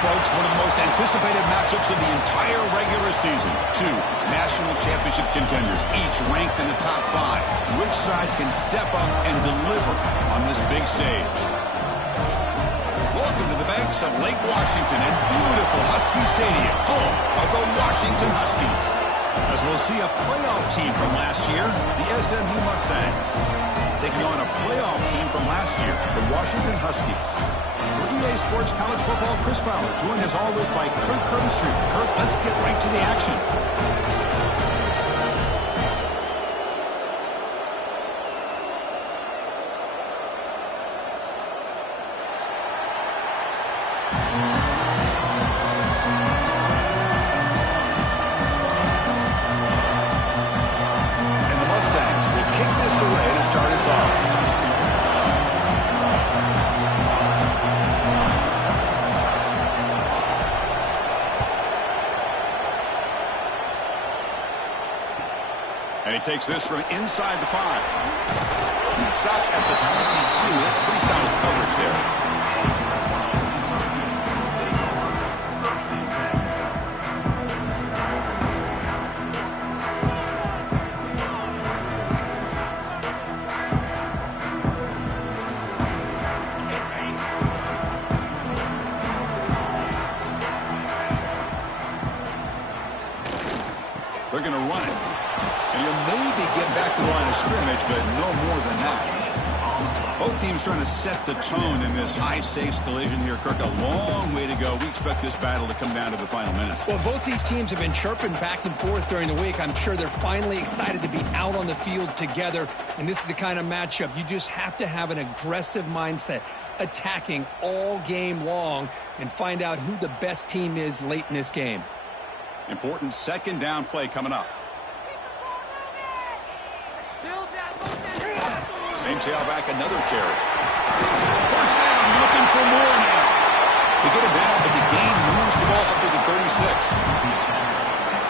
folks, one of the most anticipated matchups of the entire regular season. Two national championship contenders, each ranked in the top 5. Which side can step up and deliver on this big stage? Welcome to the banks of Lake Washington and beautiful Husky Stadium, home of the Washington Huskies. As we'll see a playoff team from last year, the SMU Mustangs, taking on a playoff team from last year, the Washington Huskies. For EA Sports College Football, Chris Fowler, joined as always by Kirk Herbstreit. Kirk, let's get right to the action. And he takes this from inside the 5. Stop at the 22. That's pretty solid coverage there. They're going to run it. And you'll maybe get back to the line of scrimmage, but no more than that. Both teams trying to set the tone in this high-stakes collision here. Kirk, a long way to go. We expect this battle to come down to the final minutes. Well, both these teams have been chirping back and forth during the week. I'm sure they're finally excited to be out on the field together. And this is the kind of matchup you just have to have an aggressive mindset, attacking all game long, and find out who the best team is late in this game. Important second down play coming up. Same tailback, another carry. First down, looking for more now. They get it down, but the gain moves the ball up to the 36.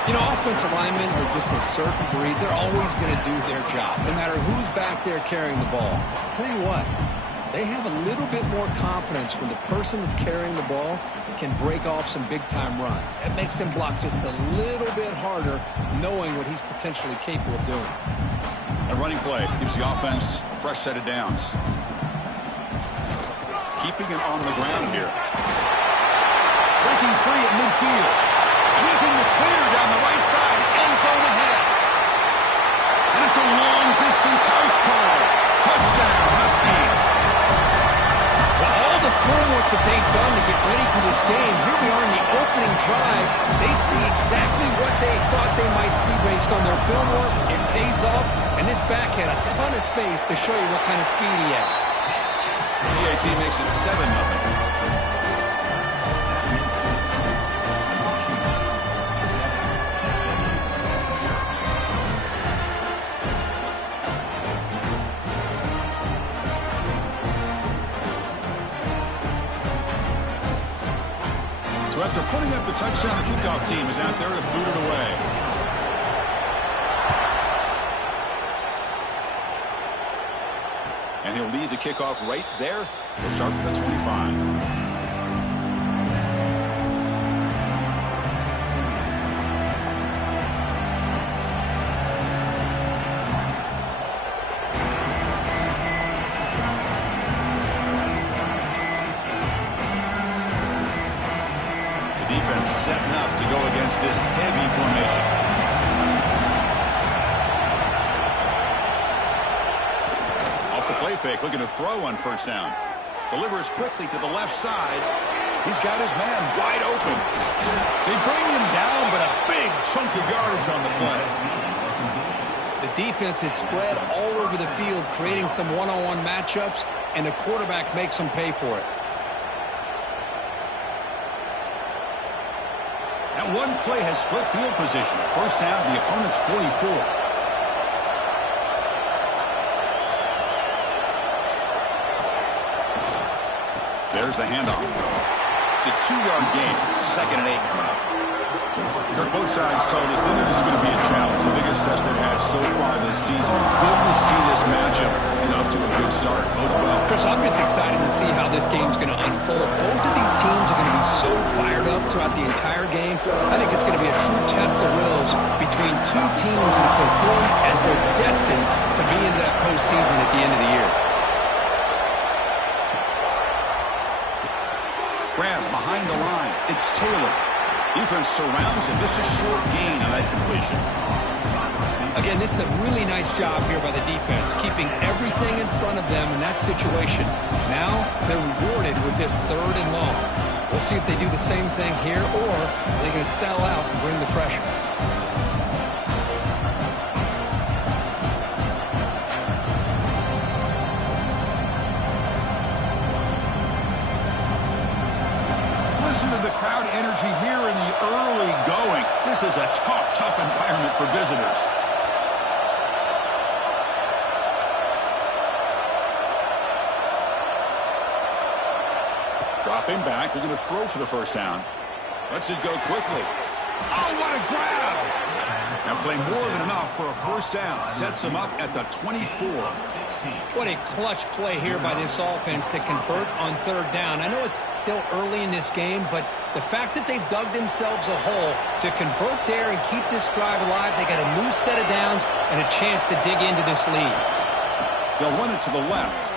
You know, offensive linemen are just a certain breed. They're always going to do their job, no matter who's back there carrying the ball. I'll tell you what, they have a little bit more confidence when the person that's carrying the ball can break off some big-time runs. That makes them block just a little bit harder, knowing what he's potentially capable of doing. A running play gives the offense a fresh set of downs. Keeping it on the ground here. Breaking free at midfield. Using the clear down the right side. End zone ahead. And it's a long-distance house call. Touchdown, Huskies. Well, all the footwork that they've done to get ready for this game, here we are in the opening drive. They see exactly what they thought they might see based on their film work. It pays off, and this back had a ton of space to show you what kind of speed he has. The EA team makes it 7-0. So after putting up the touchdown, the kickoff team is out there to boot it away. And he'll lead the kickoff right there. He'll start with the 25. Defense setting up to go against this heavy formation. Off the play fake, looking to throw on first down. Delivers quickly to the left side. He's got his man wide open. They bring him down, but a big chunk of yardage on the play. The defense is spread all over the field, creating some one-on-one matchups, and the quarterback makes them pay for it. That one play has split field position. First down, the opponent's 44. There's the handoff. It's a 2-yard gain. 2nd and 8 coming up. Kirk, both sides told us that this is going to be a challenge, the biggest test they've had so far this season. Good to see this matchup get off to a good start. Bodes well. Chris, I'm just excited to see how this game's going to unfold. Both of these teams are going to be so fired up throughout the entire game. I think it's going to be a true test of wills between two teams that have performed as they're destined to be into that postseason at the end of the year. Grab behind the line. It's Taylor. Defense surrounds him. Just a short gain on that completion. Again, this is a really nice job here by the defense, keeping everything in front of them in that situation. Now they're rewarded with this 3rd and long. We'll see if they do the same thing here, or they're going to sell out and bring the pressure. Listen to the crowd energy here in the early going. This is a tough environment for visitors. Dropping back. They're going to throw for the first down. Lets it go quickly. Oh, what a grab! Now play more than enough for a first down. Sets them up at the 24. What a clutch play here by this offense to convert on 3rd down. I know it's still early in this game, but the fact that they've dug themselves a hole to convert there and keep this drive alive, they got a new set of downs and a chance to dig into this lead. They'll run it to the left.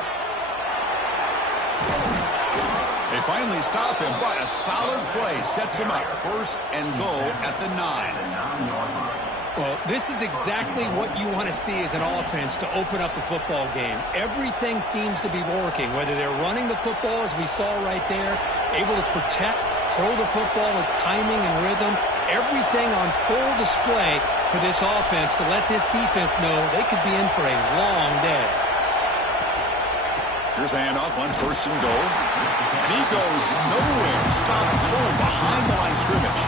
They finally stop him, but a solid play sets him up. 1st and goal at the 9. Well, this is exactly what you want to see as an offense to open up a football game. Everything seems to be working, whether they're running the football, as we saw right there, able to protect, throw the football with timing and rhythm, everything on full display for this offense to let this defense know they could be in for a long day. Here's the handoff on 1st and goal. And he goes nowhere. Stop cold behind the line of scrimmage.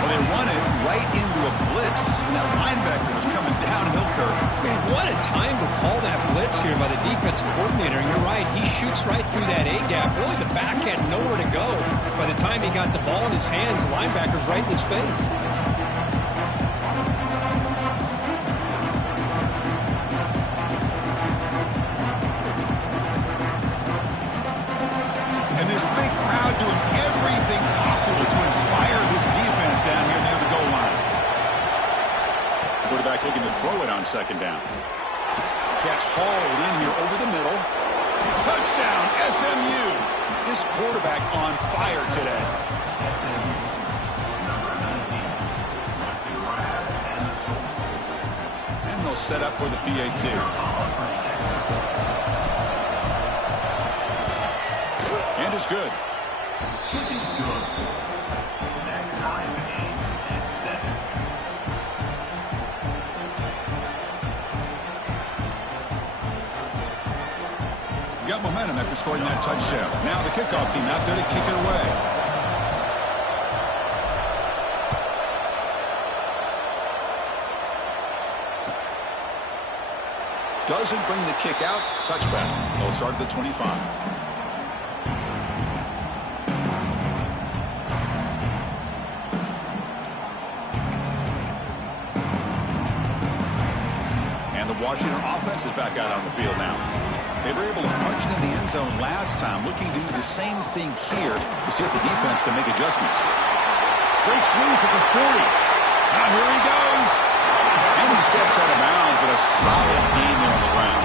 Well, they run it right into a blitz. And that linebacker was coming downhill, Kirk. Man, what a time to call that blitz here by the defensive coordinator. You're right. He shoots right through that A-gap. Really, the back had nowhere to go. By the time he got the ball in his hands, the linebacker's right in his face. And this big crowd doing everything possible to inspire this defense down here near the goal line. Quarterback looking to throw it on 2nd down. Catch hauled in here over the middle. Touchdown, SMU. This quarterback on fire today. And they'll set up for the PAT. And it's good. Got momentum after scoring that touchdown. Now the kickoff team out there to kick it away. Doesn't bring the kick out. Touchback. They'll start at the 25. And the Washington offense is back out on the field now. They were able to punch it in the end zone last time, looking to do the same thing here to see if the defense can make adjustments. Breaks loose at the 40. Now here he goes. And he steps out of bounds, but a solid gain there on the ground.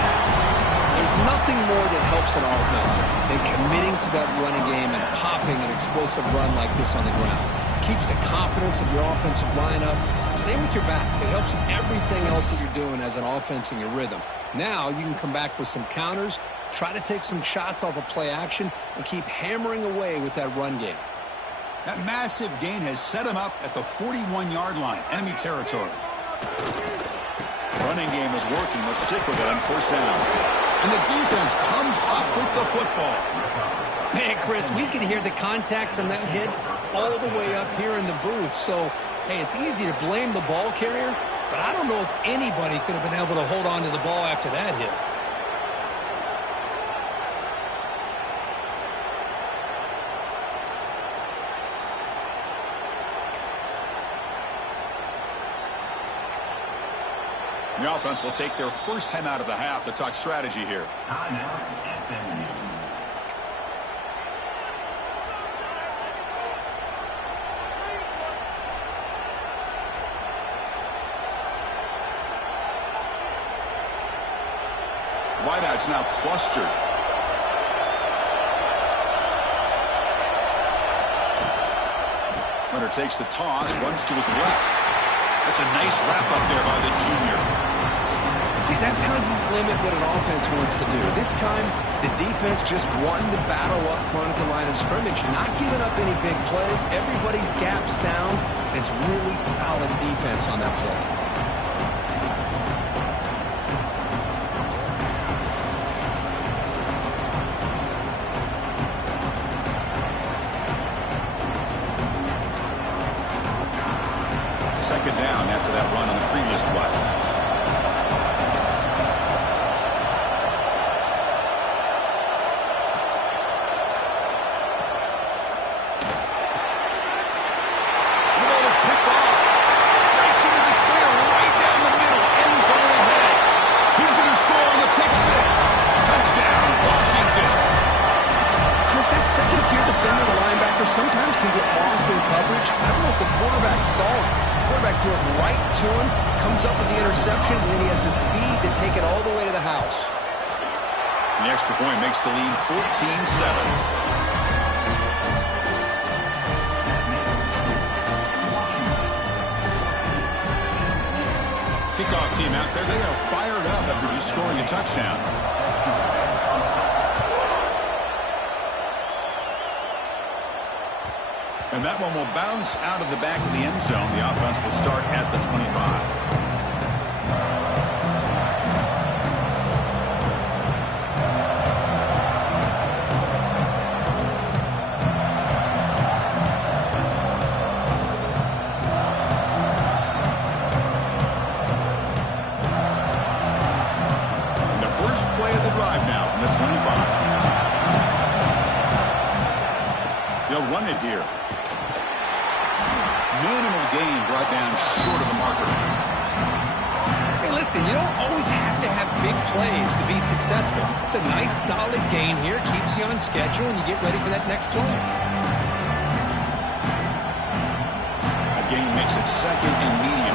There's nothing more that helps an offense than committing to that running game and popping an explosive run like this on the ground. Keeps the confidence of your offensive lineup. Same with your back. It helps everything else that you're doing as an offense in your rhythm. Now you can come back with some counters, try to take some shots off of play action, and keep hammering away with that run game. That massive gain has set him up at the 41-yard line, enemy territory. Running game is working. They'll stick with it on 1st down. And the defense comes up with the football. Man, Chris, we can hear the contact from that hit all the way up here in the booth. So, hey, it's easy to blame the ball carrier, but I don't know if anybody could have been able to hold on to the ball after that hit. The offense will take their first time out of the half to talk strategy here. Timeout, SMU. Wideouts now clustered. Runner takes the toss, runs to his left. That's a nice wrap up there by the junior. See, that's how you limit what an offense wants to do. This time, the defense just won the battle up front at the line of scrimmage, not giving up any big plays. Everybody's gap sound, and it's really solid defense on that play. Second down after that run on the previous play. The ball is picked off. Breaks into the clear right down the middle. End zone ahead. He's going to score on the pick six. Touchdown, Washington. Chris, that second-tier defender, the linebacker, sometimes can get lost in coverage. I don't know if the quarterback saw it. Quarterback threw it right to him, comes up with the interception, and then he has the speed to take it all the way to the house. The extra point makes the lead 14-7. Kickoff team out there, they are fired up after just scoring a touchdown. And that one will bounce out of the back of the end zone. The offense will start at the 25. And the first play of the drive now from the 25. They'll run it here. Minimal gain brought down short of the marker. Hey, listen, you don't always have to have big plays to be successful. It's a nice, solid gain here. Keeps you on schedule, and you get ready for that next play. A gain makes it second and medium.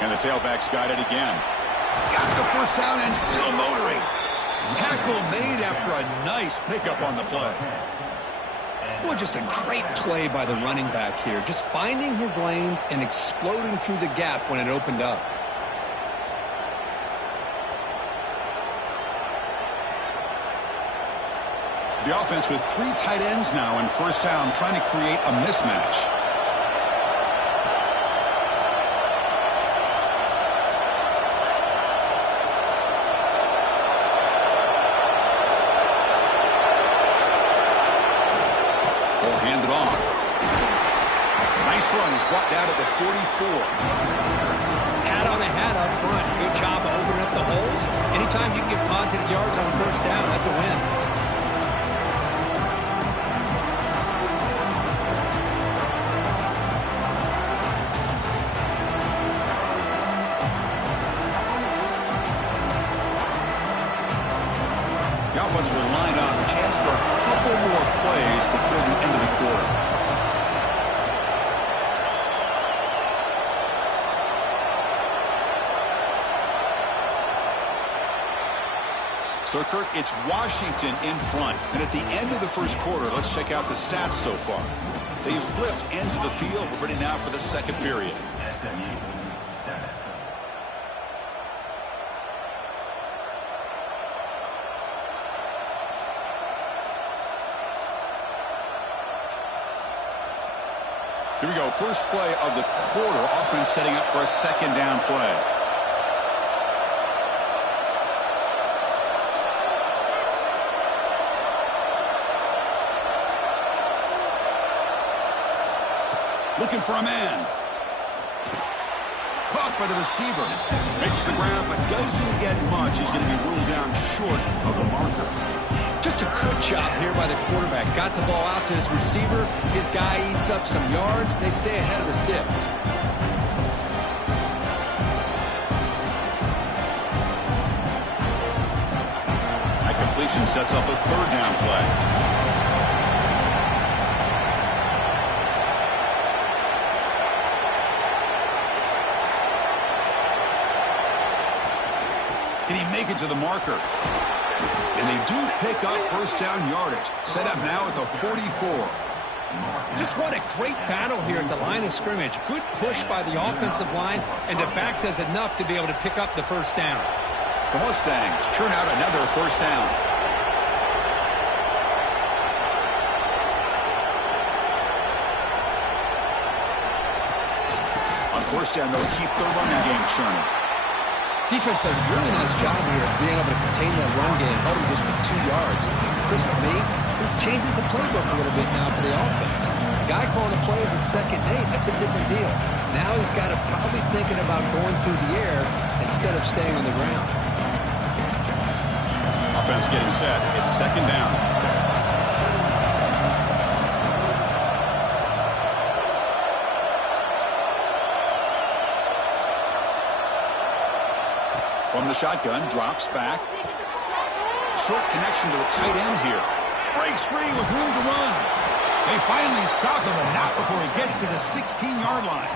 And the tailback's got it again. Got the first down and still motoring. Tackle made after a nice pickup on the play. Well, just a great play by the running back here. Just finding his lanes and exploding through the gap when it opened up. The offense with three tight ends now in first down, trying to create a mismatch. Handed off. Nice run. He's brought down at the 44. Hat on the hat up front. Good job of opening up the holes. Anytime you can get positive yards on first down, that's a win. The offense will line up. A chance for a couple more plays before the end of the quarter. So, Kirk, it's Washington in front. And at the end of the first quarter, let's check out the stats so far. They've flipped ends of the field. We're ready now for the second period. SMU 7. Here we go. First play of the quarter. Offense setting up for a second down play. Looking for a man. Caught by the receiver. Makes the grab, but doesn't get much. He's going to be ruled down short of the marker. Just a good job here by the quarterback. Got the ball out to his receiver. His guy eats up some yards. They stay ahead of the sticks. That completion sets up a third down play. Can he make it to the marker? And they do pick up first down yardage. Set up now at the 44. Just what a great battle here at the line of scrimmage. Good push by the offensive line, and the back does enough to be able to pick up the first down. The Mustangs churn out another first down. On first down, they'll keep their running game churning. Defense does a really nice job here of being able to contain that run game, held him just for 2 yards. Chris, to me, this changes the playbook a little bit now for the offense. The guy calling the plays at 2nd and 8, that's a different deal. Now he's got to probably thinking about going through the air instead of staying on the ground. Offense getting set. It's 2nd down. From the shotgun, drops back. Short connection to the tight end here. Breaks free with room to run. They finally stop him, but not before he gets to the 16-yard line.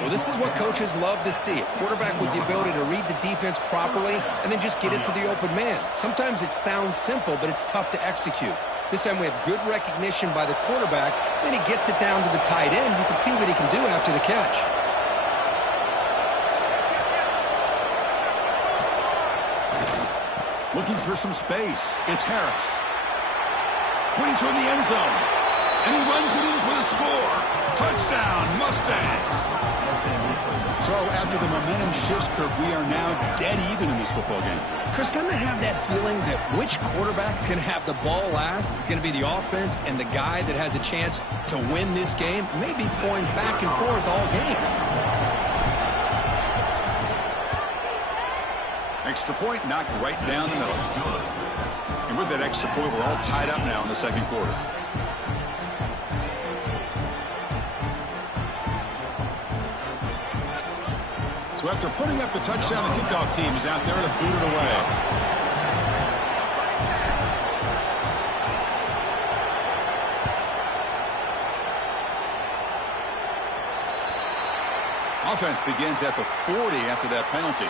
Well, this is what coaches love to see. A quarterback with the ability to read the defense properly and then just get it to the open man. Sometimes it sounds simple, but it's tough to execute. This time we have good recognition by the quarterback. Then he gets it down to the tight end. You can see what he can do after the catch. Looking for some space. It's Harris. Pointing toward the end zone. And he runs it in for the score. Touchdown, Mustangs. So after the momentum shifts, Kirk, we are now dead even in this football game. Chris, doesn't it have that feeling that which quarterback's going to have the ball last? It's going to be the offense, and the guy that has a chance to win this game may be going back and forth all game. Extra point knocked right down the middle. And with that extra point, we're all tied up now in the 2nd quarter. So after putting up a touchdown, the kickoff team is out there to boot it away. Offense begins at the 40 after that penalty.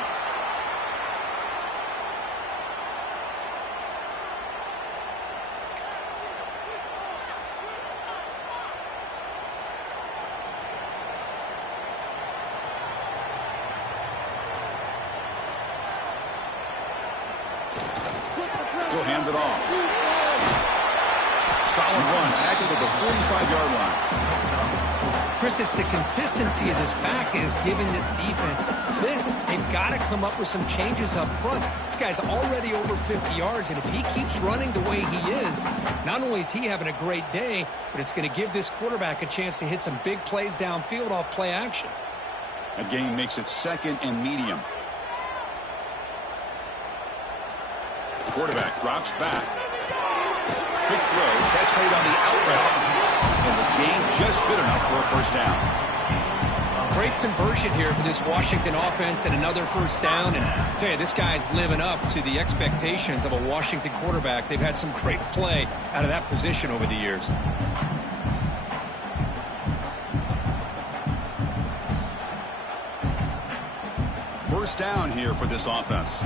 He'll hand it off. Solid run, tackled at the 45-yard line. Chris, it's the consistency of this pack is giving this defense fits. They've got to come up with some changes up front. This guy's already over 50 yards, and if he keeps running the way he is, not only is he having a great day, but it's going to give this quarterback a chance to hit some big plays downfield off play action. A gain makes it 2nd and medium. Quarterback drops back. Quick throw, catch made on the out route. And the gain just good enough for a first down. Great conversion here for this Washington offense and another first down. And I tell you, this guy's living up to the expectations of a Washington quarterback. They've had some great play out of that position over the years. First down here for this offense.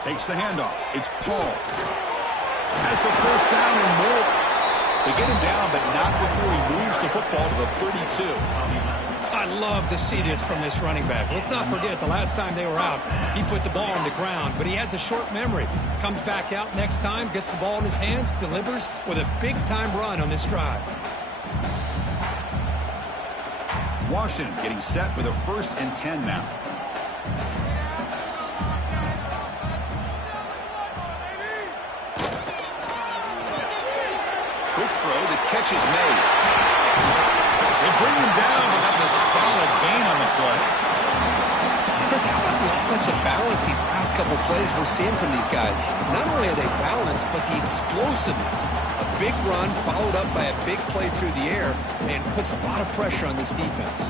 Takes the handoff. It's Paul. Has the first down and more. They get him down, but not before he moves the football to the 32. I love to see this from this running back. Let's not forget the last time they were out, he put the ball on the ground, but he has a short memory. Comes back out next time, gets the ball in his hands, delivers with a big-time run on this drive. Washington getting set with a 1st and 10 now. Quick throw to catch is made. They bring him down, but that's a solid gain on the play. Chris, how about the offensive balance these last couple plays we're seeing from these guys? Not only are they balanced, but the explosiveness. A big run followed up by a big play through the air and puts a lot of pressure on this defense.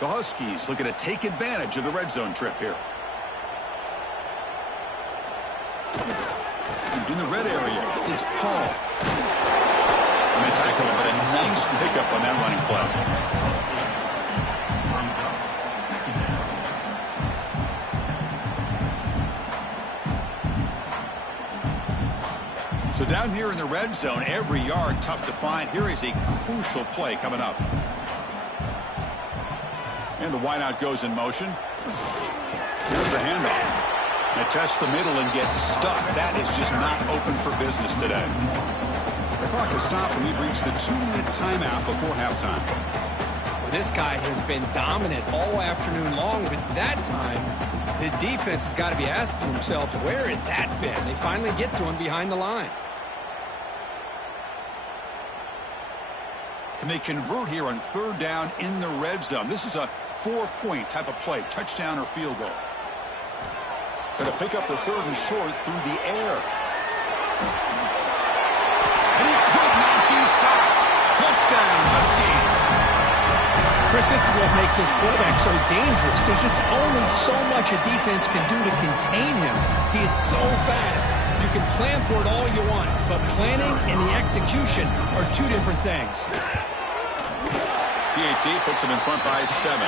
The Huskies looking to take advantage of the red zone trip here. In the red area is Paul. And they tackle him, but a nice pickup on that running play. So down here in the red zone, every yard tough to find. Here is a crucial play coming up. And the wideout goes in motion. Here's the handoff. They test the middle and get stuck. That is just not open for business today. The clock has stopped, and we've reached the 2-minute timeout before halftime. Well, this guy has been dominant all afternoon long, but that time, the defense has got to be asking themselves, where has that been? They finally get to him behind the line. Can they convert here on third down in the red zone? This is a 4-point type of play, touchdown or field goal. Going to pick up the third and short through the air. And he could not be stopped. Touchdown, Huskies. Chris, this is what makes this quarterback so dangerous. There's just only so much a defense can do to contain him. He is so fast. You can plan for it all you want, but planning and the execution are two different things. PAT puts him in front by 7.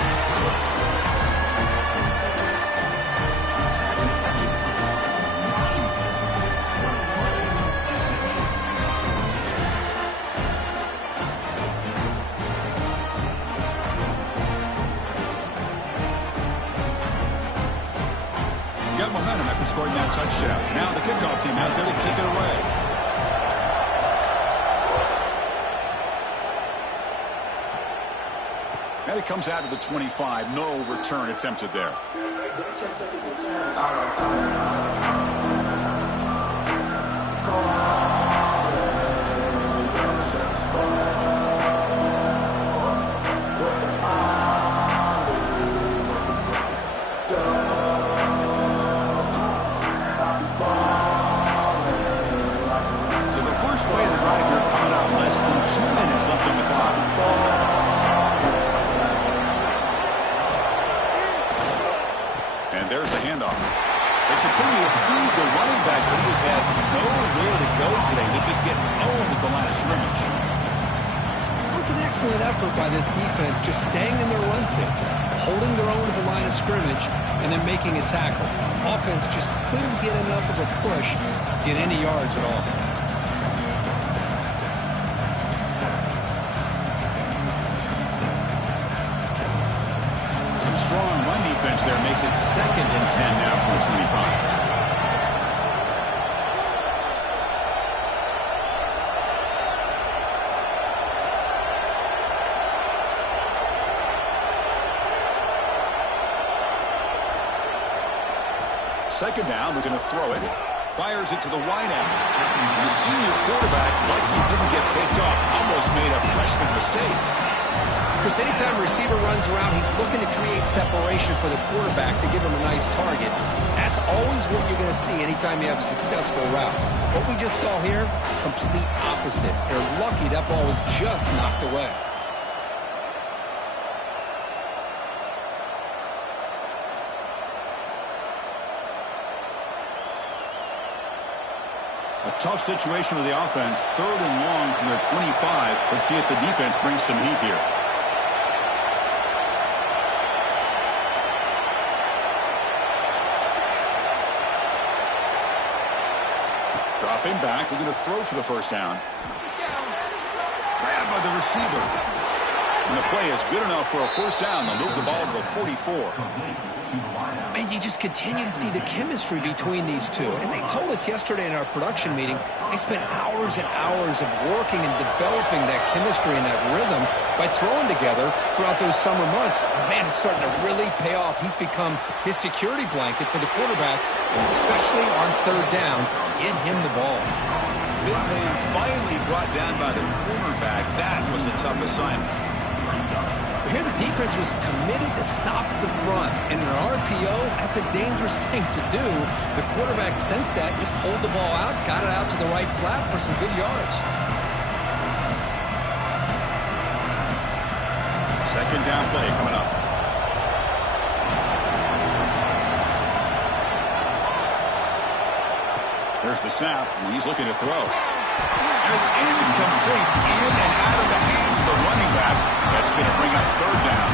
Got momentum after scoring that touchdown. Now the kickoff team out there to kick it away. And it comes out to the 25. No return attempted there. So the first play of the drive here coming up. Less than 2 minutes left on the clock. There's the handoff. They continue to feed the running back, but he has had nowhere to go today. They've been getting owned at the line of scrimmage. It was an excellent effort by this defense, just staying in their run fits, holding their own at the line of scrimmage, and then making a tackle. Offense just couldn't get enough of a push to get any yards at all. Strong run defense there makes it 2nd and 10 now from the 25. Second down, we're going to throw it. Fires it to the wideout. The senior quarterback, like he didn't get picked off, almost made a freshman mistake. Chris, anytime a receiver runs around, he's looking to create separation for the quarterback to give him a nice target. That's always what you're going to see anytime you have a successful route. What we just saw here, complete opposite. They're lucky that ball was just knocked away. A tough situation with the offense. 3rd and long from their 25. Let's see if the defense brings some heat here. Dropping back, we're going to throw for the first down. Grabbed by the receiver. And the play is good enough for a first down. They'll move the ball to the 44. to the wideout. And you just continue to see the chemistry between these two. And they told us yesterday in our production meeting, they spent hours and hours of working and developing that chemistry and that rhythm by throwing together throughout those summer months. And man, it's starting to really pay off. He's become his security blanket for the quarterback, and especially on third down, get him the ball. Big man finally brought down by the cornerback. That was a tough assignment. Here the defense was committed to stop the run. And in an RPO, that's a dangerous thing to do. The quarterback sensed that, just pulled the ball out, got it out to the right flat for some good yards. Second down play coming up. There's the snap, and he's looking to throw. And it's incomplete, in and out of the hands of the running back. That's going to bring up third down.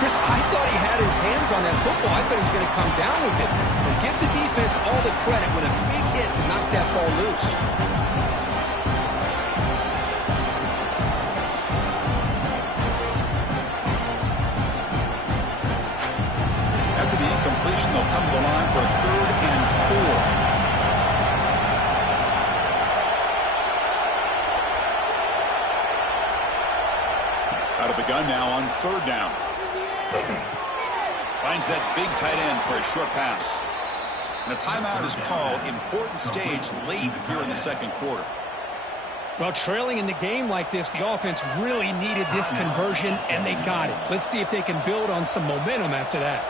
Chris, I thought he had his hands on that football. I thought he was going to come down with it. But give the defense all the credit with a big hit to knock that ball loose. After the incompletion, they'll come to the line for a 3rd and 4. Out of the gun now on 3rd down. Finds that big tight end for a short pass. And a timeout is called. Important stage late here in the second quarter. Well, trailing in the game like this, the offense really needed this conversion, and they got it. Let's see if they can build on some momentum after that.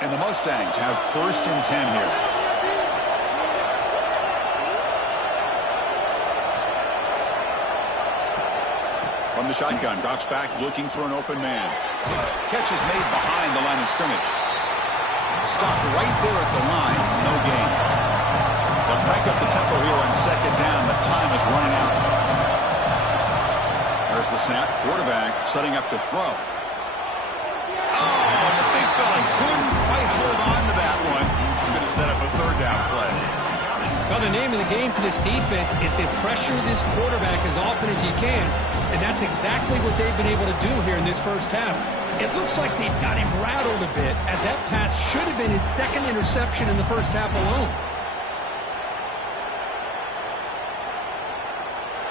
And the Mustangs have 1st and 10 here. From the shotgun, drops back looking for an open man. Catch is made behind the line of scrimmage. Stopped right there at the line. No gain. They'll crank up the tempo here on 2nd down. The time is running out. There's the snap. Quarterback setting up to throw. Oh, the big fella couldn't quite hold on to that one. Going to set up a 3rd down play. Well, the name of the game for this defense is to pressure this quarterback as often as you can, and that's exactly what they've been able to do here in this first half. It looks like they've got him rattled a bit, as that pass should have been his 2nd interception in the first half alone.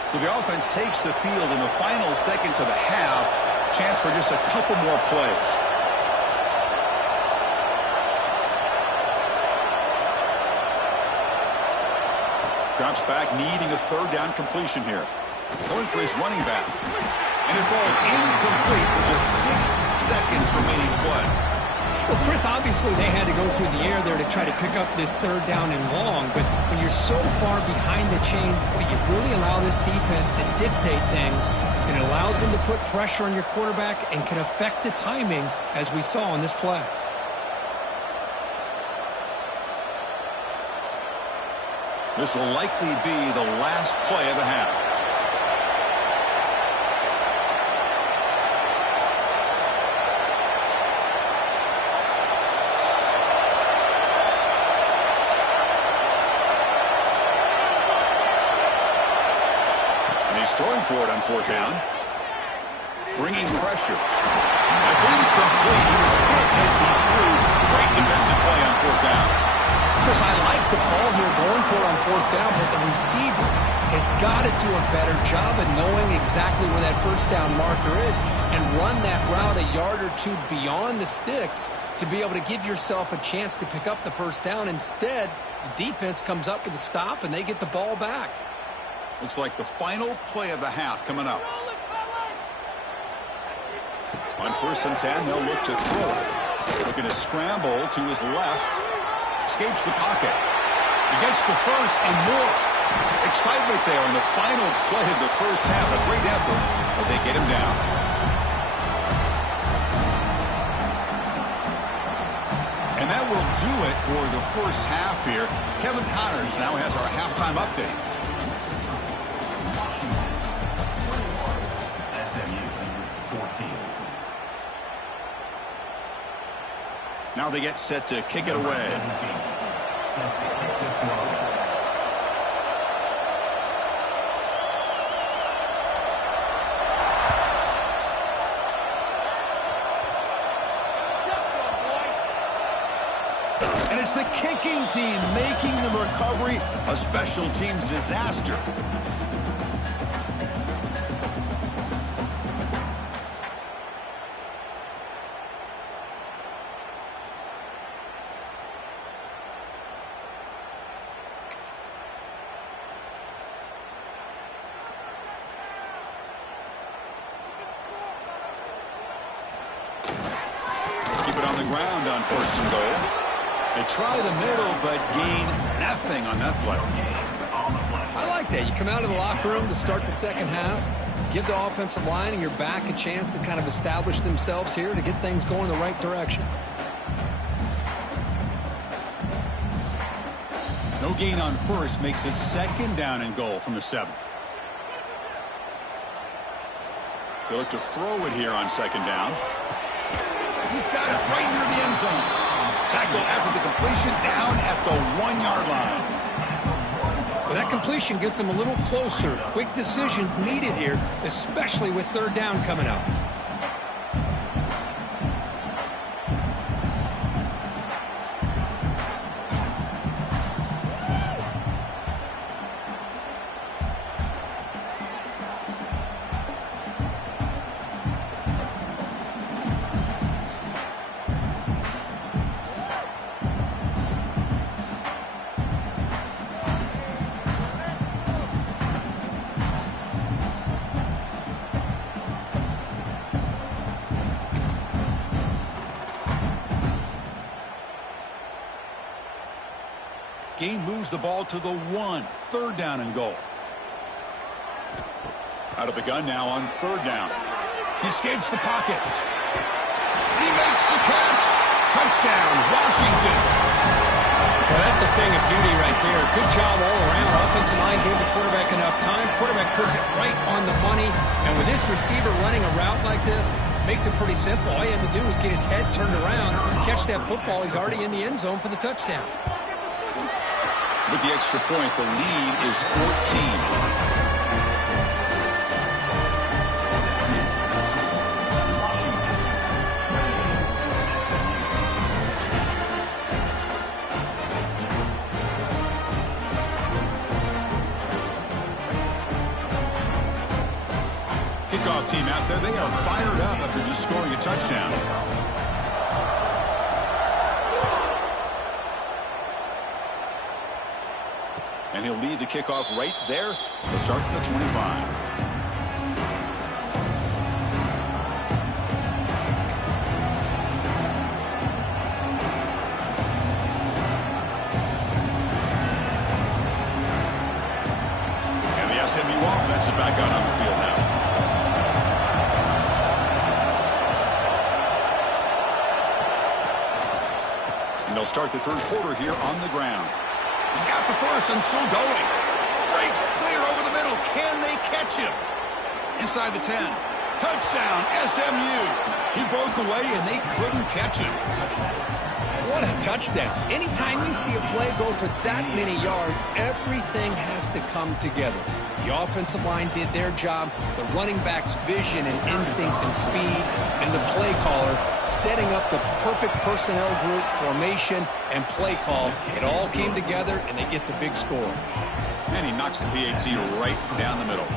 So the offense takes the field in the final seconds of the half. Chance for just a couple more plays. Drops back, needing a 3rd down completion here. Going for his running back. And it falls incomplete with just 6 seconds remaining play. Well, Chris, obviously they had to go through the air there to try to pick up this 3rd down and long, but when you're so far behind the chains, boy, you really allow this defense to dictate things, and it allows them to put pressure on your quarterback and can affect the timing, as we saw in this play. This will likely be the last play of the half. And he's throwing for it on 4th down. Bringing pressure. That's incomplete. He was hit as he threw. Great defensive play on 4th down. Chris, I like the call here going for it on 4th down, but the receiver has got to do a better job of knowing exactly where that 1st down marker is and run that route a yard or 2 beyond the sticks to be able to give yourself a chance to pick up the 1st down. Instead, the defense comes up with a stop, and they get the ball back. Looks like the final play of the half coming up. On 1st and 10, they'll look to throw it. Looking to scramble to his left. Escapes the pocket. He gets the 1st and more. Excitement there in the final play of the first half. A great effort, but they get him down. And that will do it for the first half here. Kevin Connors now has our halftime update. SMU 14. Now they get set to kick it away. it's the kicking team making the recovery a special teams disaster. Keep it on the ground on 1st and goal. They try the middle, but gain nothing on that play. I like that. You come out of the locker room to start the second half, give the offensive line and your back a chance to kind of establish themselves here to get things going the right direction. No gain on 1st makes it 2nd down and goal from the 7. They look to throw it here on 2nd down. He's got it right near the end zone. Tackle after the completion down at the 1-yard line. Well, that completion gets them a little closer. Quick decisions needed here, especially with 3rd down coming up. Gain moves the ball to the 1. 3rd down and goal. Out of the gun now on 3rd down. He escapes the pocket. He makes the catch. Touchdown, Washington. Well, that's a thing of beauty right there. Good job all around. Offensive line gave the quarterback enough time. Quarterback puts it right on the money. And with this receiver running a route like this, makes it pretty simple. All you have to do is get his head turned around, catch that football. He's already in the end zone for the touchdown. With the extra point, the lead is 14. Kickoff team out there, they are fired up after just scoring a touchdown. And he'll lead the kickoff right there. He'll start from the 25. And the SMU offense is back out on the field now. And they'll start the 3rd quarter here on the ground. He's got the 1st and still going. Breaks clear over the middle. Can they catch him? Inside the 10. Touchdown, SMU. He broke away and they couldn't catch him. What a touchdown. Anytime you see a play go for that many yards, everything has to come together. The offensive line did their job, the running back's vision and instincts and speed, and the play caller setting up the perfect personnel group, formation, and play call. It all came together, and they get the big score. And he knocks the PAT right down the middle.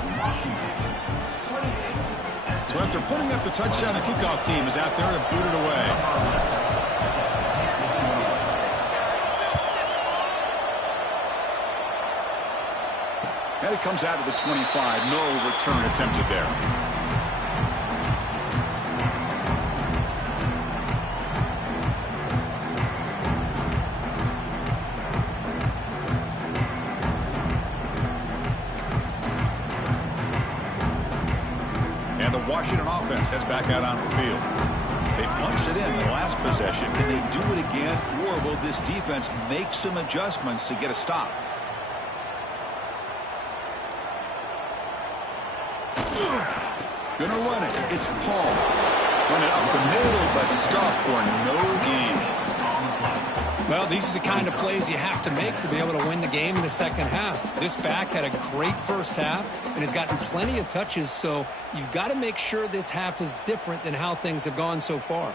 So after putting up the touchdown, the kickoff team is out there to boot it away. And it comes out of the 25. No return attempted there. And the Washington offense heads back out on the field. They punched it in the last possession. Can they do it again, or will this defense make some adjustments to get a stop? Gonna run it. It's Paul. Run it up the middle, but stuff for no gain. Well, these are the kind of plays you have to make to be able to win the game in the second half. This back had a great first half and has gotten plenty of touches, so you've got to make sure this half is different than how things have gone so far.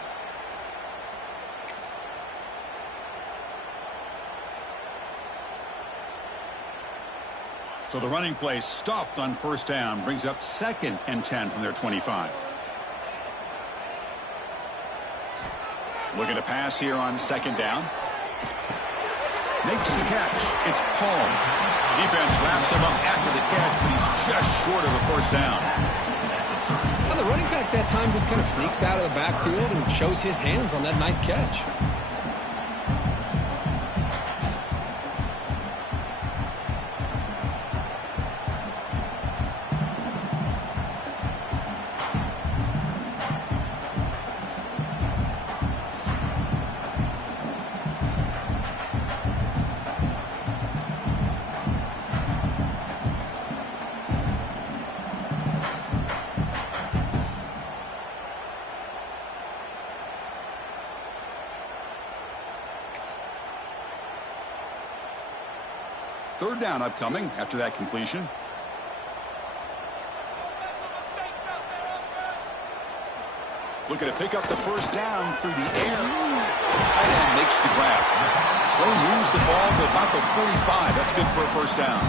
So the running play stopped on first down, brings up 2nd and 10 from their 25. Looking to pass here on 2nd down. Makes the catch. It's Paul. Defense wraps him up after the catch, but he's just short of a first down. Well, the running back that time just kind of sneaks out of the backfield and shows his hands on that nice catch. Third down upcoming after that completion. Looking to pick up the first down through the air. Tight end makes the grab. Play moves the ball to about the 45. That's good for a first down.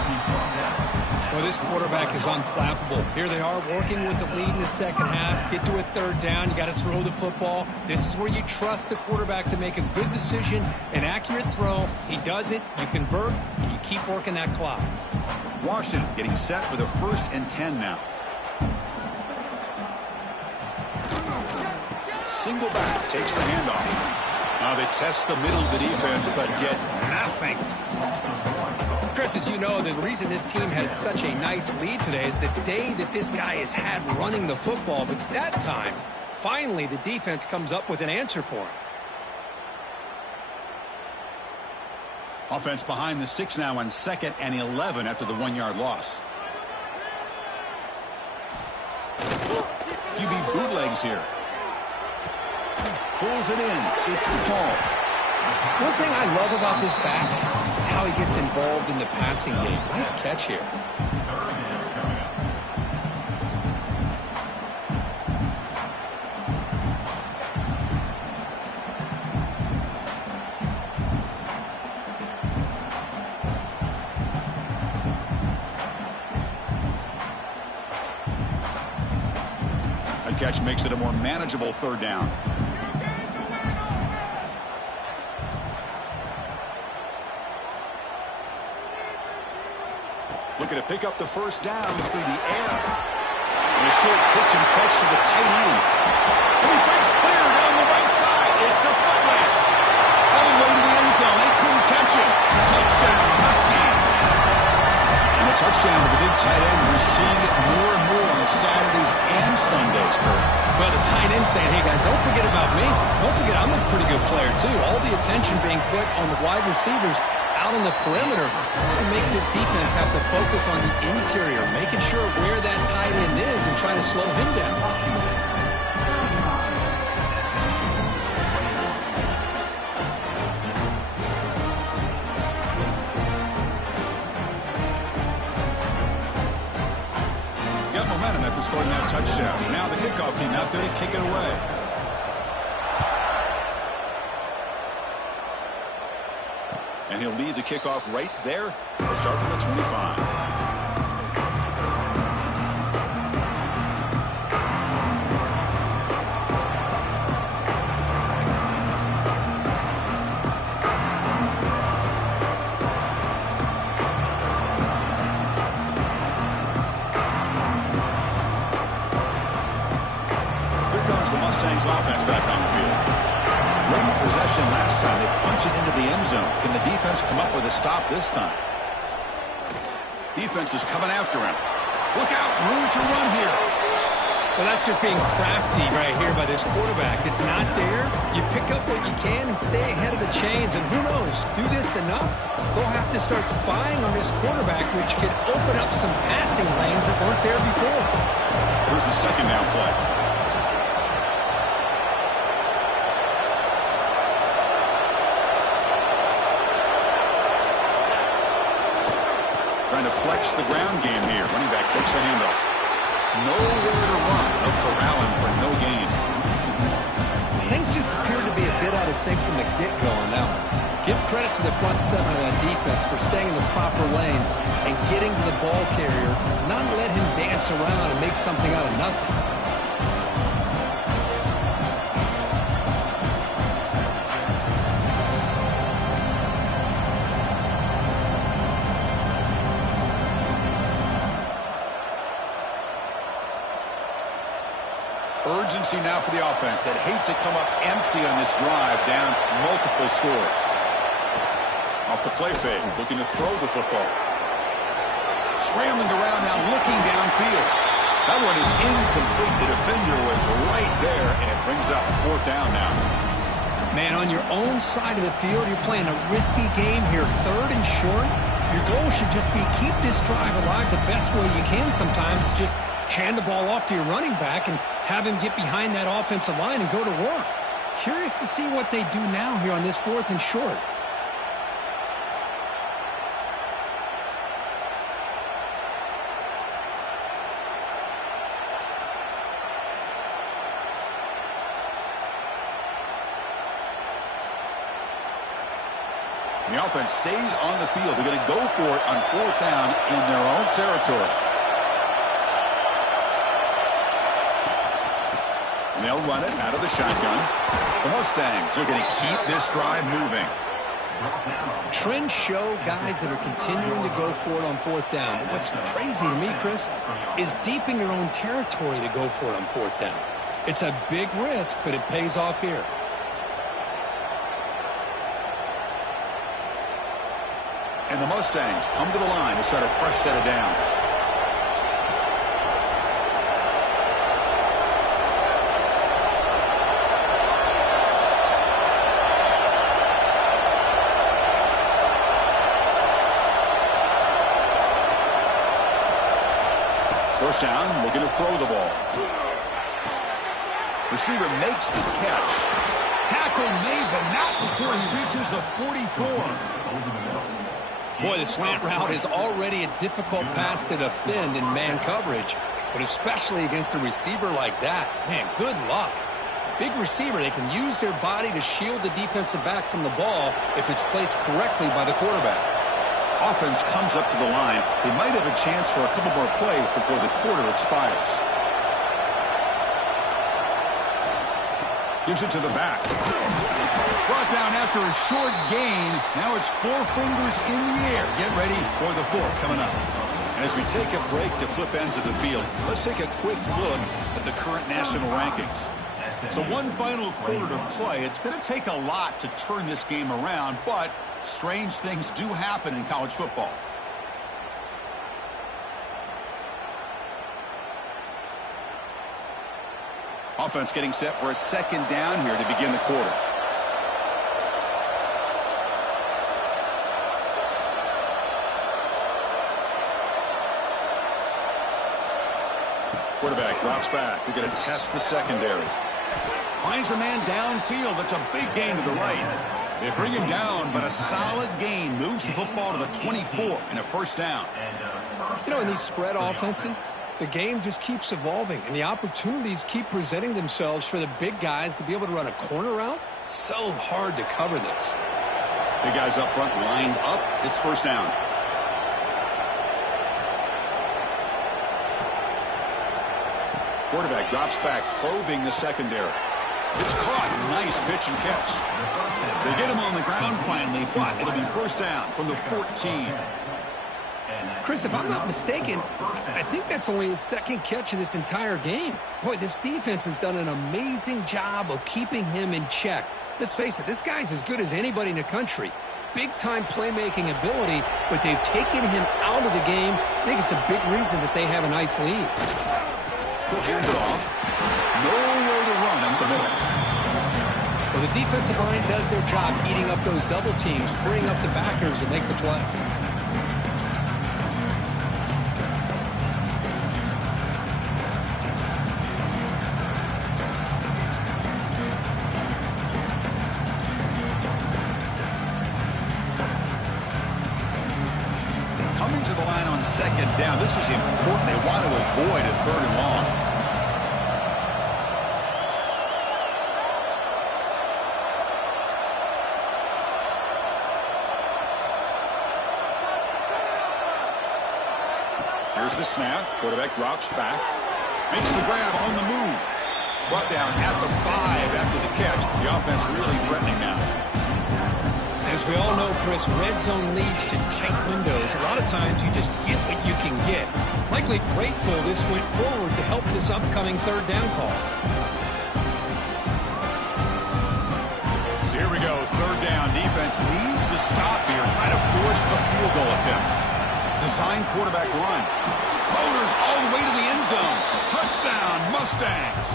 Well, this quarterback is unflappable. Here they are working with the lead in the second half. Get to a third down. You got to throw the football. This is where you trust the quarterback to make a good decision, an accurate throw. He does it, you convert, and you keep working that clock. Washington getting set for the 1st and 10 now. Single back takes the handoff. Now they test the middle of the defense, but get nothing. Chris, as you know, the reason this team has such a nice lead today is the day that this guy has had running the football. But that time, finally, the defense comes up with an answer for him. Offense behind the 6 now on 2nd and 11 after the 1-yard loss. QB bootlegs here. Pulls it in. It's Paul. One thing I love about this back is how he gets involved in the passing game. Nice catch here. That catch makes it a more manageable third down. Looking to pick up the first down through the air. And a short pitch and catch to the tight end. And he breaks clear down the right side. It's a foot race. All the way to the end zone. They couldn't catch it. Touchdown, Huskies. And a touchdown to the big tight end. We're seeing it more and more on Saturdays and Sundays, Kurt. Well, the tight end saying, hey, guys, don't forget about me. Don't forget I'm a pretty good player, too. All the attention being put on the wide receivers out on the perimeter. It's going to make this defense have to focus on the interior, making sure where that tight end is and trying to slow him down. Got momentum after scoring that touchdown. Now the kickoff team out there to kick it away. And he'll lead the kickoff right there. He'll start from the 25. Here comes the Mustangs offense back on the field. Great possession last time. They punched it into the end zone. Can the defense come up with a stop this time? Defense is coming after him. Look out, room to run here. Well, that's just being crafty right here by this quarterback. It's not there. You pick up what you can and stay ahead of the chains. And who knows, do this enough, they'll have to start spying on this quarterback, which could open up some passing lanes that weren't there before. Here's the second down play. Trying to flex the ground game here. Running back takes the handoff. Nowhere to run. They'll corral him for no gain. Things just appeared to be a bit out of sync from the get-go on that one. Give credit to the front seven of that defense for staying in the proper lanes and getting to the ball carrier, not let him dance around and make something out of nothing. Urgency now for the offense that hates to come up empty on this drive, down multiple scores. Off the play fake, looking to throw the football. Scrambling around now, looking downfield. That one is incomplete. The defender was right there, and it brings up fourth down now. Man, on your own side of the field, you're playing a risky game here, third and short. Your goal should just be keep this drive alive the best way you can sometimes. Just hand the ball off to your running back and have him get behind that offensive line and go to work. Curious to see what they do now here on this fourth and short. The offense stays on the field. They're going to go for it on fourth down in their own territory. And they'll run it out of the shotgun. The Mustangs are going to keep this drive moving. Trends show guys that are continuing to go for it on fourth down. But what's crazy to me, Chris, is deep in your own territory to go for it on fourth down. It's a big risk, but it pays off here. And the Mustangs come to the line to start a fresh set of downs. First down, looking to throw the ball. Receiver makes the catch. Tackle made, but not before he reaches the 44. Boy, the slant route is already a difficult pass to defend in man coverage, but especially against a receiver like that. Man, good luck. Big receiver, they can use their body to shield the defensive back from the ball if it's placed correctly by the quarterback. Offense comes up to the line. They might have a chance for a couple more plays before the quarter expires. Gives it to the back. Brought down after a short gain. Now it's four fingers in the air. Get ready for the fourth coming up. And as we take a break to flip ends of the field, let's take a quick look at the current national rankings. So one final quarter to play. It's going to take a lot to turn this game around, but strange things do happen in college football. Offense getting set for a second down here to begin the quarter. Quarterback drops back. We're going to test the secondary. Finds a man downfield. That's a big gain to the right. They bring him down, but a solid gain moves the football to the 24 and a first down. You know, in these spread offenses, the game just keeps evolving, and the opportunities keep presenting themselves for the big guys to be able to run a corner route. So hard to cover this. Big guys up front lined up. It's first down. Quarterback drops back, probing the secondary. It's caught. Nice pitch and catch. They get him on the ground finally, but it'll be first down from the 14. Chris, if I'm not mistaken, I think that's only his second catch of this entire game. Boy, this defense has done an amazing job of keeping him in check. Let's face it, this guy's as good as anybody in the country. Big-time playmaking ability, but they've taken him out of the game. I think it's a big reason that they have a nice lead. Hand it off. Nowhere to run up the middle. Well, the defensive line does their job eating up those double teams, freeing up the backers to make the play. Coming to the line on second down. This is important. They want to avoid a third and long. Here's the snap. Quarterback drops back. Makes the grab on the move. Brought down at the 5 after the catch. The offense really threatening now. As we all know, Chris, red zone leads to tight windows. A lot of times you just get what you can get. Likely grateful this went forward to help this upcoming third down call. So here we go. Third down. Defense needs a stop here. Trying to force a field goal attempt. Design quarterback run. Motors all the way to the end zone. Touchdown, Mustangs.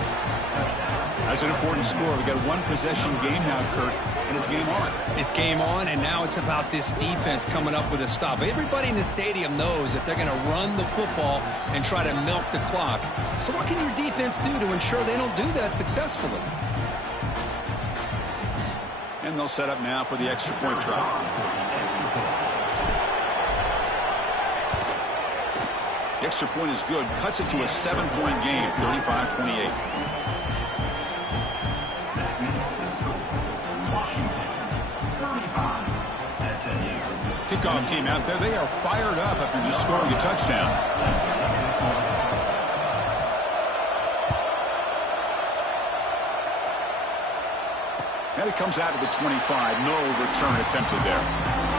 That's an important score. We got one possession game now, Kirk, and it's game on. It's game on, and now it's about this defense coming up with a stop. Everybody in the stadium knows that they're going to run the football and try to milk the clock. So what can your defense do to ensure they don't do that successfully? And they'll set up now for the extra point try. The extra point is good. Cuts it to a 7-point game, 35-28. Kickoff team out there. They are fired up after just scoring a touchdown. And it comes out to the 25. No return attempted there.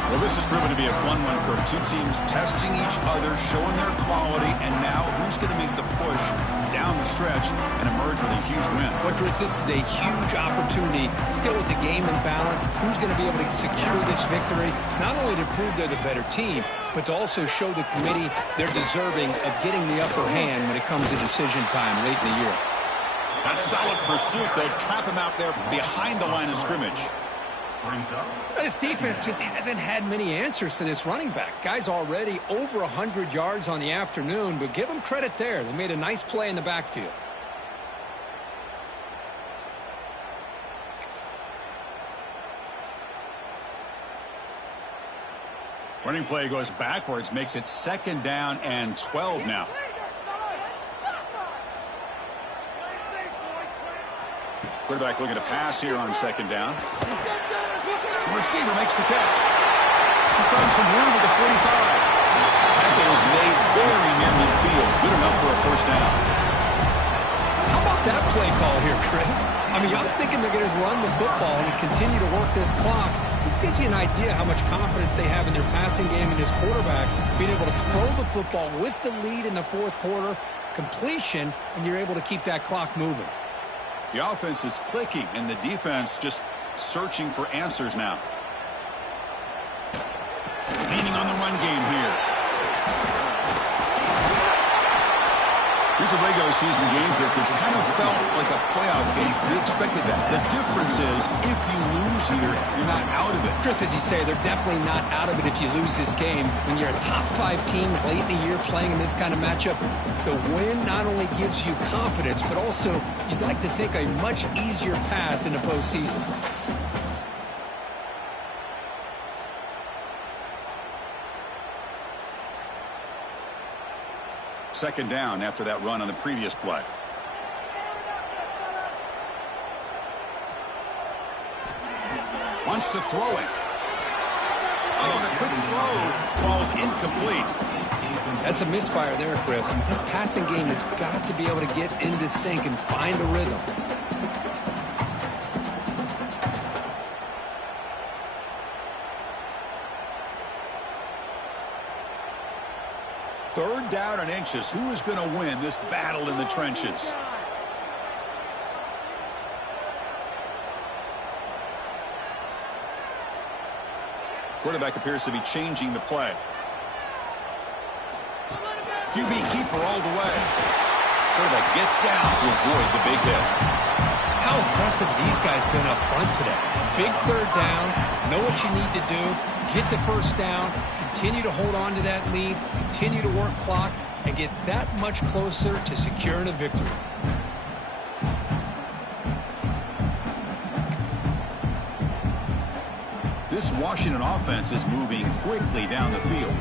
Well, this has proven to be a fun one for two teams testing each other, showing their quality, and now who's going to make the push down the stretch and emerge with a huge win. Well, Chris, this is a huge opportunity, still with the game in balance. Who's going to be able to secure this victory, not only to prove they're the better team, but to also show the committee they're deserving of getting the upper hand when it comes to decision time late in the year. That solid pursuit, they'll trap him out there behind the line of scrimmage. This defense just hasn't had many answers for this running back. Guy's already over 100 yards on the afternoon, but give them credit there. They made a nice play in the backfield. Running play goes backwards, makes it 2nd down and 12 now. Quarterback looking to pass here on 2nd down. The receiver makes the catch. He's found some room at the 45. Tackle is made very near midfield. Good enough for a 1st down. How about that play call here, Chris? I mean, I'm thinking they're going to run the football and continue to work this clock. This gives you an idea how much confidence they have in their passing game and his quarterback being able to throw the football with the lead in the 4th quarter, completion, and you're able to keep that clock moving. The offense is clicking, and the defense just searching for answers now. Leaning on the run game here. Here's a regular season game here that's kind of felt like a playoff game. We expected that. The difference is, if you lose here, you're not out of it. Chris, as you say, they're definitely not out of it if you lose this game. When you're a top 5 team late in the year playing in this kind of matchup, the win not only gives you confidence, but also you'd like to think a much easier path in the postseason. Second down after that run on the previous play. Wants to throw it. Oh, the quick throw falls incomplete. That's a misfire there, Chris. This passing game has got to be able to get into sync and find a rhythm. Third down and inches. Who is going to win this battle in the trenches? Quarterback appears to be changing the play. QB keeper all the way. Quarterback gets down to avoid the big hit. How impressive these guys been up front today. Big third down. Know what you need to do. Get the 1st down. Continue to hold on to that lead. Continue to work clock. And get that much closer to securing a victory. This Washington offense is moving quickly down the field.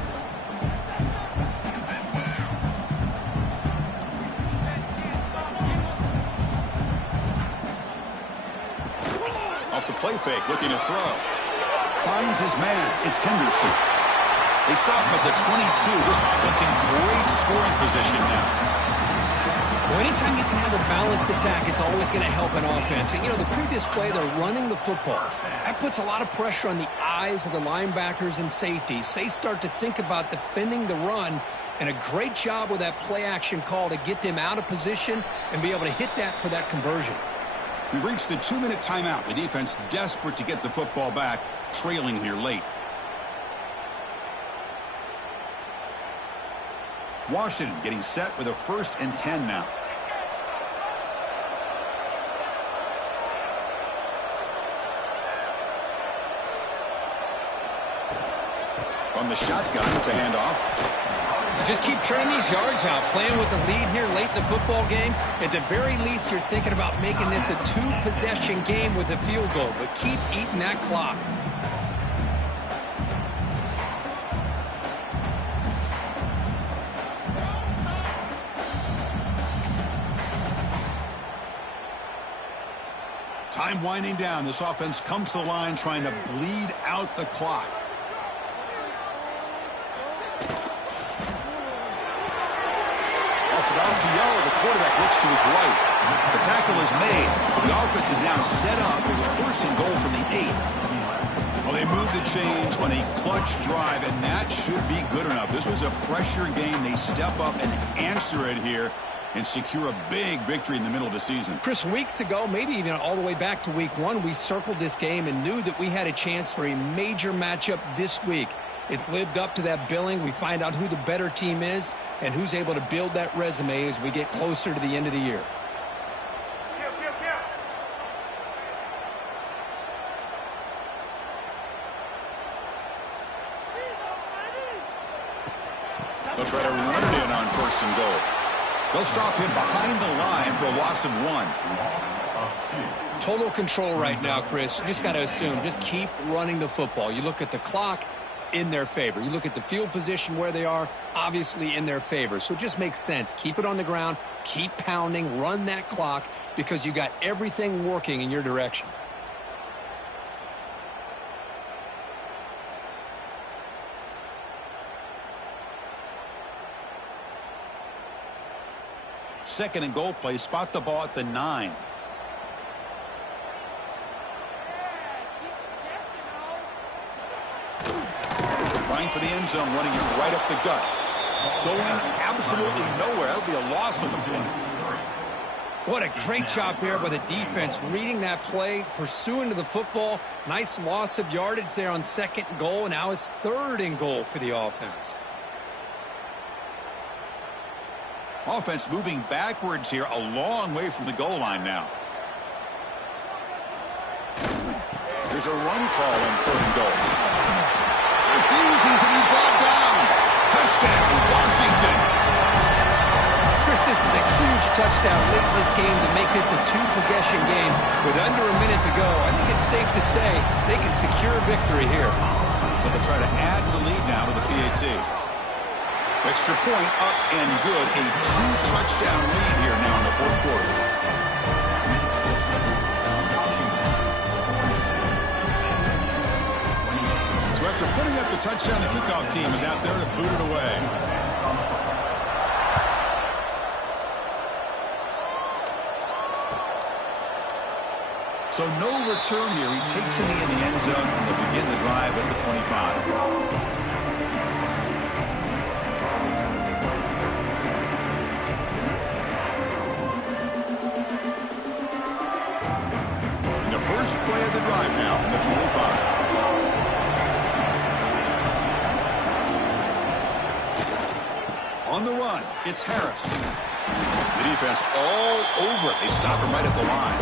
Off the play fake, looking to throw. Finds his man. It's Henderson. They stop him at the 22. This offense in great scoring position now. Well, anytime you can have a balanced attack, it's always going to help an offense. And, you know, the previous play, they're running the football. That puts a lot of pressure on the eyes of the linebackers and safeties. They start to think about defending the run, and a great job with that play-action call to get them out of position and be able to hit that for that conversion. We've reached the 2-minute timeout. The defense desperate to get the football back, trailing here late. Washington getting set with a 1st and 10 now. From the shotgun to hand off. Just keep turning these yards out, playing with the lead here late in the football game. At the very least, you're thinking about making this a 2-possession game with a field goal, but keep eating that clock. Time winding down. This offense comes to the line trying to bleed out the clock. The quarterback looks to his right. The tackle is made. The offense is now set up with a 1st and goal from the 8. Well, they move the chains on a clutch drive, and that should be good enough. This was a pressure game. They step up and answer it here and secure a big victory in the middle of the season. Chris, weeks ago, maybe even all the way back to week 1, we circled this game and knew that we had a chance for a major matchup this week. It lived up to that billing. We find out who the better team is and who's able to build that resume as we get closer to the end of the year. They'll try to run it in on 1st and goal. They'll stop him behind the line for a loss of 1. Total control right now, Chris. You just got to assume. Just keep running the football. You look at the clock, in their favor. You look at the field position where they are, obviously in their favor. So it just makes sense. Keep it on the ground, keep pounding, run that clock because you got everything working in your direction. Second and goal play. Spot the ball at the 9. Running for the end zone, running it right up the gut. Going absolutely nowhere. That'll be a loss on the play. What a great job there by the defense, reading that play, pursuing to the football. Nice loss of yardage there on 2nd and goal, and now it's 3rd and goal for the offense. Offense moving backwards here, a long way from the goal line now. There's a run call on 3rd and goal. Refusing to be brought down. Touchdown, Washington. Chris, this is a huge touchdown late in this game to make this a 2-possession game with under a minute to go. I think it's safe to say they can secure victory here. So they'll try to add to the lead now to the PAT. Extra point up and good. A 2-touchdown lead here now in the 4th quarter. So after putting up the touchdown, the kickoff team is out there to boot it away. So no return here. He takes it in the end zone, and they'll begin the drive at the 25. First play of the drive now from the 25. On the run, it's Harris. The defense all over it. They stop him right at the line.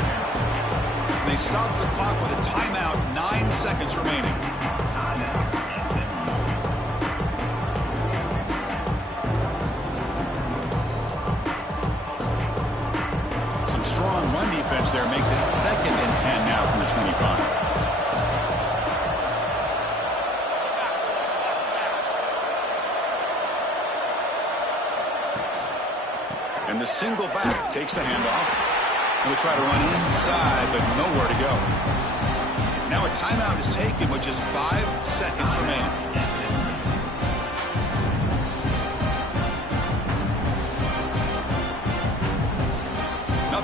And they stop the clock with a timeout, 9 seconds remaining. Strong run defense there makes it 2nd and 10 now from the 25. And the single back takes the handoff. And we'll try to run inside, but nowhere to go. Now a timeout is taken with just 5 seconds remaining.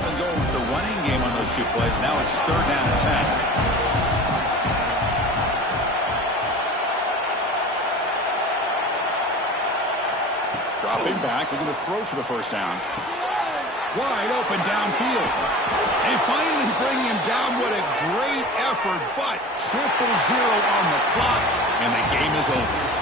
often go with the running game on those 2 plays. Now it's 3rd down and 10. Dropping back, looking to throw for the 1st down. Wide open downfield. They finally bring him down. What a great effort, but 0-0 on the clock, and the game is over.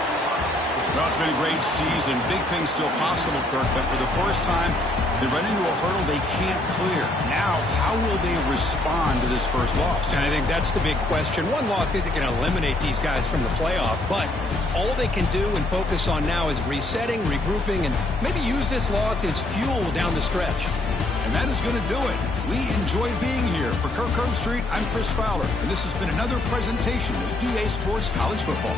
Well, it's been a great season. Big things still possible, Kirk, but for the first time, they run into a hurdle they can't clear. Now, how will they respond to this first loss? And I think that's the big question. One loss isn't going to eliminate these guys from the playoff, but all they can do and focus on now is resetting, regrouping, and maybe use this loss as fuel down the stretch. And that is going to do it. We enjoyed being here. For Kirk Herbstreit, I'm Chris Fowler, and this has been another presentation of EA Sports College Football.